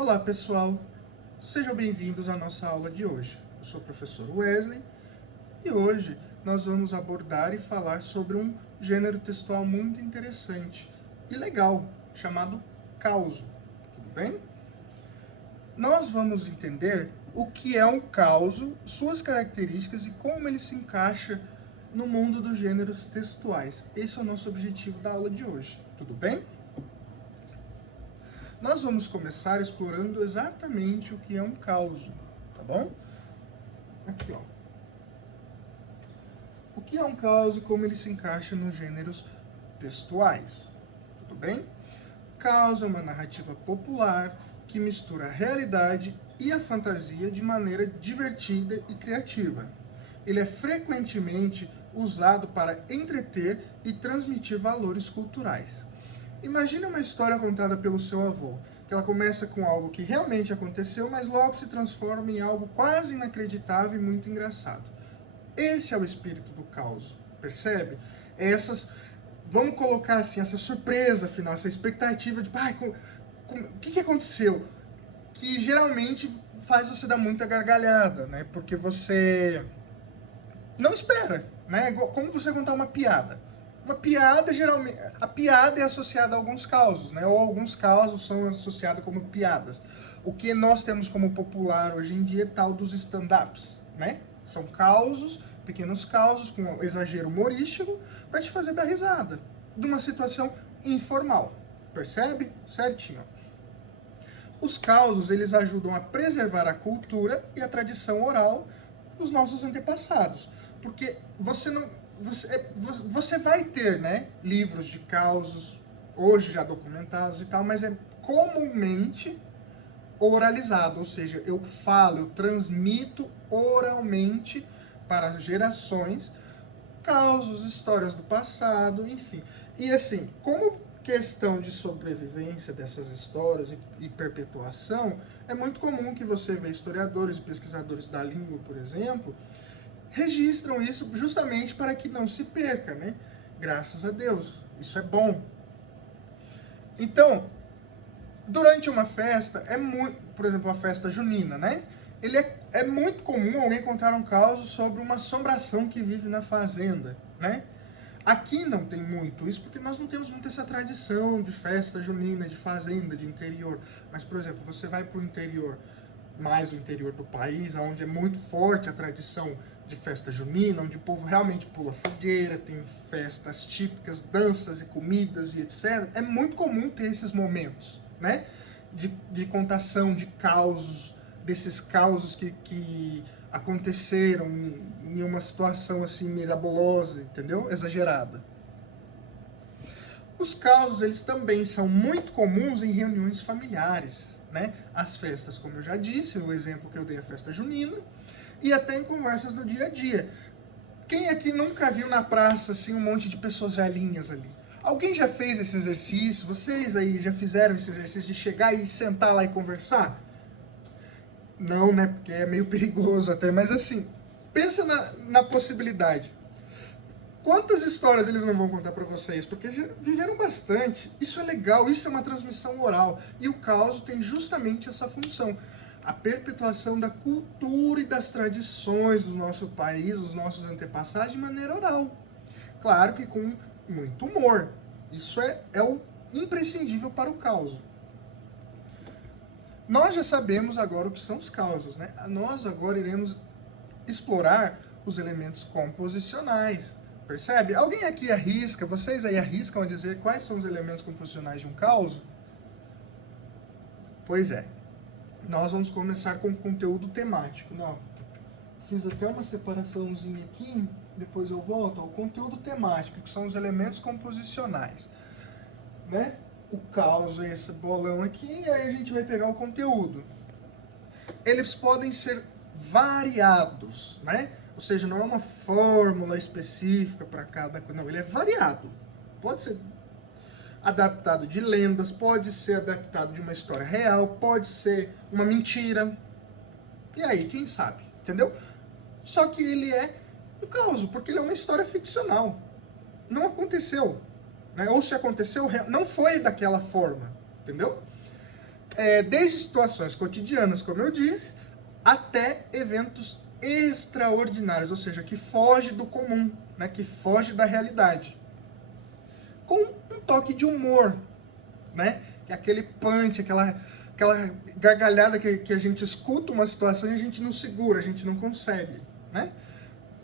Olá pessoal, sejam bem-vindos à nossa aula de hoje. Eu sou o professor Wesley e hoje nós vamos abordar e falar sobre um gênero textual muito interessante e legal, chamado causo. Tudo bem? Nós vamos entender o que é um causo, suas características e como ele se encaixa no mundo dos gêneros textuais. Esse é o nosso objetivo da aula de hoje, tudo bem? Nós vamos começar explorando exatamente o que é um causo, tá bom? Aqui, ó. O que é um causo e como ele se encaixa nos gêneros textuais, tudo bem? Causo é uma narrativa popular que mistura a realidade e a fantasia de maneira divertida e criativa. Ele é frequentemente usado para entreter e transmitir valores culturais. Imagine uma história contada pelo seu avô, que ela começa com algo que realmente aconteceu, mas logo se transforma em algo quase inacreditável e muito engraçado. Esse é o espírito do caos, percebe? Vamos colocar assim, essa surpresa final, essa expectativa de, o que aconteceu? Que geralmente faz você dar muita gargalhada, né? Porque você não espera, né? Como você contar uma piada. Uma piada, geralmente, a piada é associada a alguns causos, né? Ou alguns causos são associados como piadas. O que nós temos como popular hoje em dia é tal dos stand-ups, né? São causos, pequenos causos com exagero humorístico para te fazer dar risada de uma situação informal. Percebe? Certinho. Os causos, eles ajudam a preservar a cultura e a tradição oral dos nossos antepassados. Porque você vai ter, né, livros de causos, hoje já documentados e tal, mas é comumente oralizado, ou seja, eu transmito oralmente para as gerações causos, histórias do passado, enfim. E assim, como questão de sobrevivência dessas histórias e perpetuação, é muito comum que você veja historiadores e pesquisadores da língua, por exemplo, registram isso justamente para que não se perca, né? Graças a Deus. Isso é bom. Então, durante uma festa, por exemplo, a festa junina, né? É muito comum alguém contar um caso sobre uma assombração que vive na fazenda, né? Aqui não tem muito isso, porque nós não temos muito essa tradição de festa junina, de fazenda, de interior. Mas, por exemplo, você vai para o interior, mais o interior do país, onde é muito forte a tradição de festa junina, onde o povo realmente pula fogueira, tem festas típicas, danças e comidas e etc. É muito comum ter esses momentos, né? De contação de causos, desses causos que aconteceram em uma situação assim mirabolosa, entendeu? Exagerada. Os causos, eles também são muito comuns em reuniões familiares, né? As festas, como eu já disse, o exemplo que eu dei é a festa junina, e até em conversas no dia a dia. Quem aqui nunca viu na praça assim um monte de pessoas velhinhas ali? Alguém já fez esse exercício? Vocês aí já fizeram esse exercício de chegar e sentar lá e conversar? Não, né? Porque é meio perigoso até, mas assim, pensa na possibilidade. Quantas histórias eles não vão contar para vocês? Porque já viveram bastante. Isso é legal, isso é uma transmissão oral. E o caos tem justamente essa função. A perpetuação da cultura e das tradições do nosso país, dos nossos antepassados, de maneira oral. Claro que com muito humor. Isso é o imprescindível para o caos. Nós já sabemos agora o que são os causos, né? Nós agora iremos explorar os elementos composicionais. Percebe? Alguém aqui arrisca, vocês aí arriscam a dizer quais são os elementos composicionais de um caos? Pois é. Nós vamos começar com o conteúdo temático. Não, fiz até uma separaçãozinha aqui, depois eu volto ao conteúdo temático, que são os elementos composicionais. Né? O caos é esse bolão aqui, e aí a gente vai pegar o conteúdo. Eles podem ser variados, né? Ou seja, não é uma fórmula específica para cada coisa, não, ele é variado. Pode ser adaptado de lendas, pode ser adaptado de uma história real, pode ser uma mentira. E aí, quem sabe? Entendeu? Só que ele é um caos, porque ele é uma história ficcional. Não aconteceu. Né? Ou se aconteceu, não foi daquela forma. Entendeu? desde situações cotidianas, como eu disse, até eventos extraordinários, ou seja, que foge do comum, né, que foge da realidade. Com um toque de humor, né, que é aquele punch, aquela gargalhada que a gente escuta uma situação e a gente não segura, a gente não consegue, né?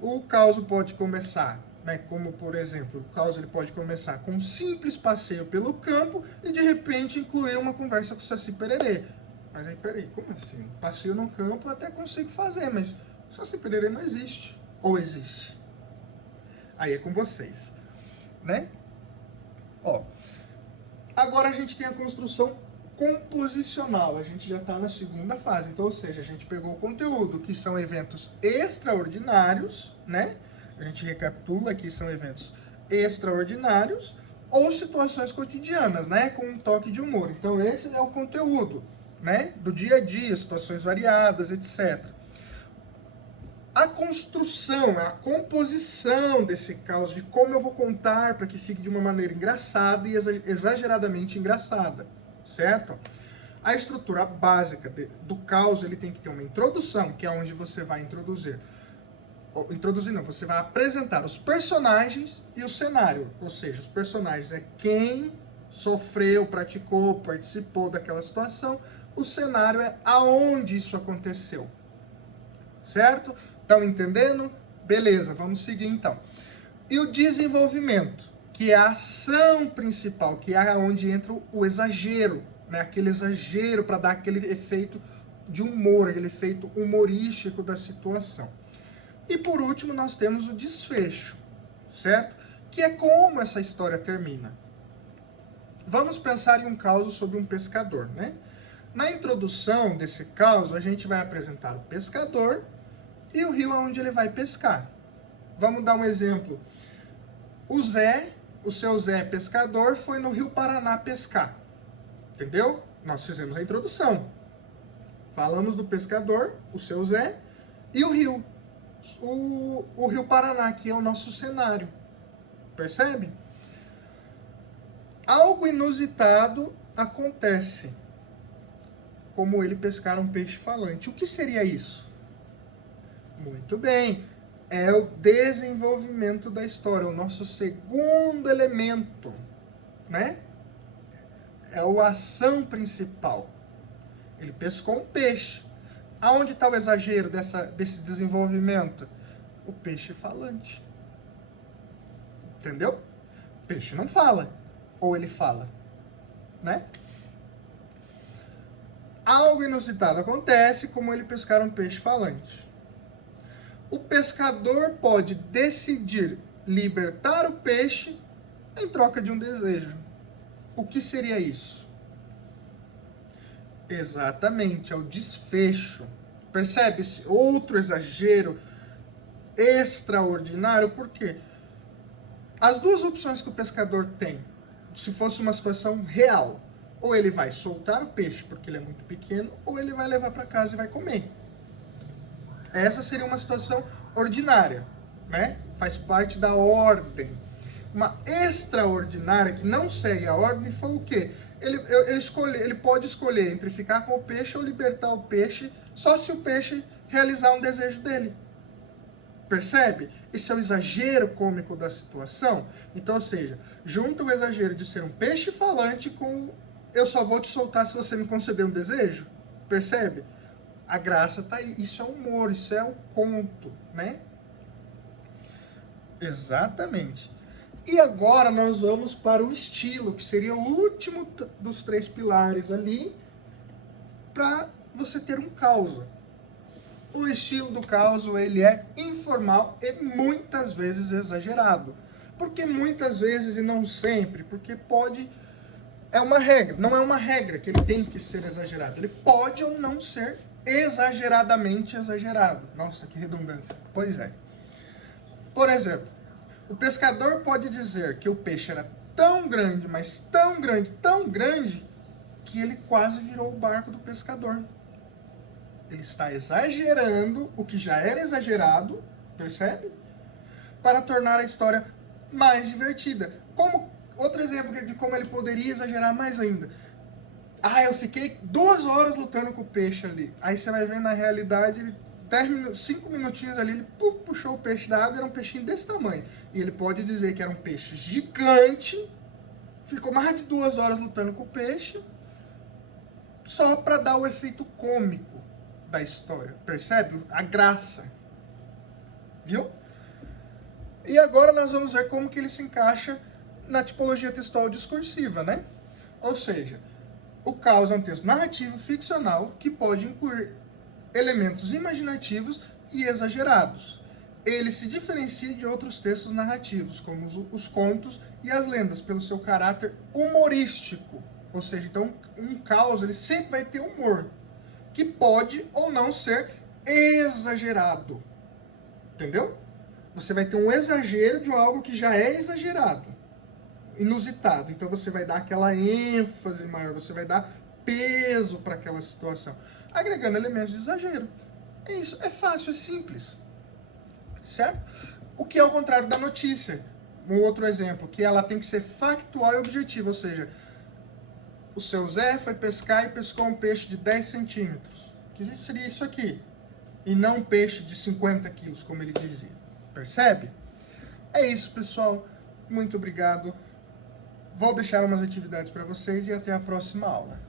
O caos pode começar, né, como por exemplo, o caos ele pode começar com um simples passeio pelo campo e de repente incluir uma conversa com o Saci Pererê. Mas aí, peraí, como assim? Passeio no campo eu até consigo fazer, mas o Saci Pererê não existe. Ou existe? Aí é com vocês, né? Ó, agora a gente tem a construção composicional, a gente já está na segunda fase, então, ou seja, a gente pegou o conteúdo, que são eventos extraordinários, né? A gente recapitula que são eventos extraordinários ou situações cotidianas, né? Com um toque de humor. Então, esse é o conteúdo, né? Do dia a dia, situações variadas, etc. A construção, a composição desse caos, de como eu vou contar para que fique de uma maneira engraçada e exageradamente engraçada, certo? A estrutura básica do caos, ele tem que ter uma introdução, que é onde você vai introduzir não, você vai apresentar os personagens e o cenário, ou seja, os personagens é quem sofreu, praticou, participou daquela situação, o cenário é aonde isso aconteceu, certo? Estão entendendo? Beleza, vamos seguir então. E o desenvolvimento, que é a ação principal, que é onde entra o exagero, né? Aquele exagero para dar aquele efeito de humor, aquele efeito humorístico da situação. E por último, nós temos o desfecho, certo? Que é como essa história termina. Vamos pensar em um caso sobre um pescador, né? Na introdução desse caso, a gente vai apresentar o pescador e o rio onde ele vai pescar. Vamos dar um exemplo. O seu Zé pescador, foi no Rio Paraná pescar. Entendeu? Nós fizemos a introdução. Falamos do pescador, o seu Zé, e o rio. O Rio Paraná, que é o nosso cenário. Percebe? Algo inusitado acontece. Como ele pescar um peixe falante. O que seria isso? Muito bem. É o desenvolvimento da história, o nosso segundo elemento, né? É a ação principal. Ele pescou um peixe. Aonde está o exagero desse desenvolvimento? O peixe falante. Entendeu? O peixe não fala. Ou ele fala, né? Algo inusitado acontece, como ele pescar um peixe falante. O pescador pode decidir libertar o peixe em troca de um desejo. O que seria isso? Exatamente, é o desfecho. Percebe esse outro exagero extraordinário? Por quê? As duas opções que o pescador tem, se fosse uma situação real, ou ele vai soltar o peixe porque ele é muito pequeno, ou ele vai levar para casa e vai comer. Essa seria uma situação ordinária, né? Faz parte da ordem. Uma extraordinária que não segue a ordem foi o quê? Ele pode escolher entre ficar com o peixe ou libertar o peixe, só se o peixe realizar um desejo dele. Percebe? Esse é o exagero cômico da situação. Então, ou seja, junta o exagero de ser um peixe falante com eu só vou te soltar se você me conceder um desejo. Percebe? A graça tá aí. Isso é humor, isso é o conto, né? Exatamente. E agora nós vamos para o estilo, que seria o último dos três pilares ali, para você ter um caos. O estilo do caos, ele é informal e muitas vezes exagerado. Porque muitas vezes e não sempre, porque pode... É uma regra, não é uma regra que ele tem que ser exagerado. Ele pode ou não ser exageradamente exagerado. Nossa, que redundância. Pois é. Por exemplo, o pescador pode dizer que o peixe era tão grande, mas tão grande, que ele quase virou o barco do pescador. Ele está exagerando o que já era exagerado, percebe? Para tornar a história mais divertida. Outro exemplo de como ele poderia exagerar mais ainda. Ah, eu fiquei 2 horas lutando com o peixe ali. Aí você vai ver na realidade, ele 5 minutinhos ali, ele puxou o peixe da água, era um peixinho desse tamanho. E ele pode dizer que era um peixe gigante, ficou mais de 2 horas lutando com o peixe, só para dar o efeito cômico da história. Percebe? A graça. Viu? E agora nós vamos ver como que ele se encaixa na tipologia textual discursiva, né? Ou seja, o caos é um texto narrativo ficcional que pode incluir elementos imaginativos e exagerados. Ele se diferencia de outros textos narrativos, como os contos e as lendas, pelo seu caráter humorístico. Ou seja, então um caos ele sempre vai ter humor, que pode ou não ser exagerado. Entendeu? Você vai ter um exagero de algo que já é exagerado, inusitado. Então você vai dar aquela ênfase maior, você vai dar peso para aquela situação, agregando elementos de exagero. É isso, é fácil, é simples. Certo? O que é o contrário da notícia. Um outro exemplo, que ela tem que ser factual e objetiva, ou seja, o seu Zé foi pescar e pescou um peixe de 10 centímetros. Que seria isso aqui? E não um peixe de 50 quilos, como ele dizia. Percebe? É isso, pessoal. Muito obrigado. Vou deixar umas atividades para vocês e até a próxima aula.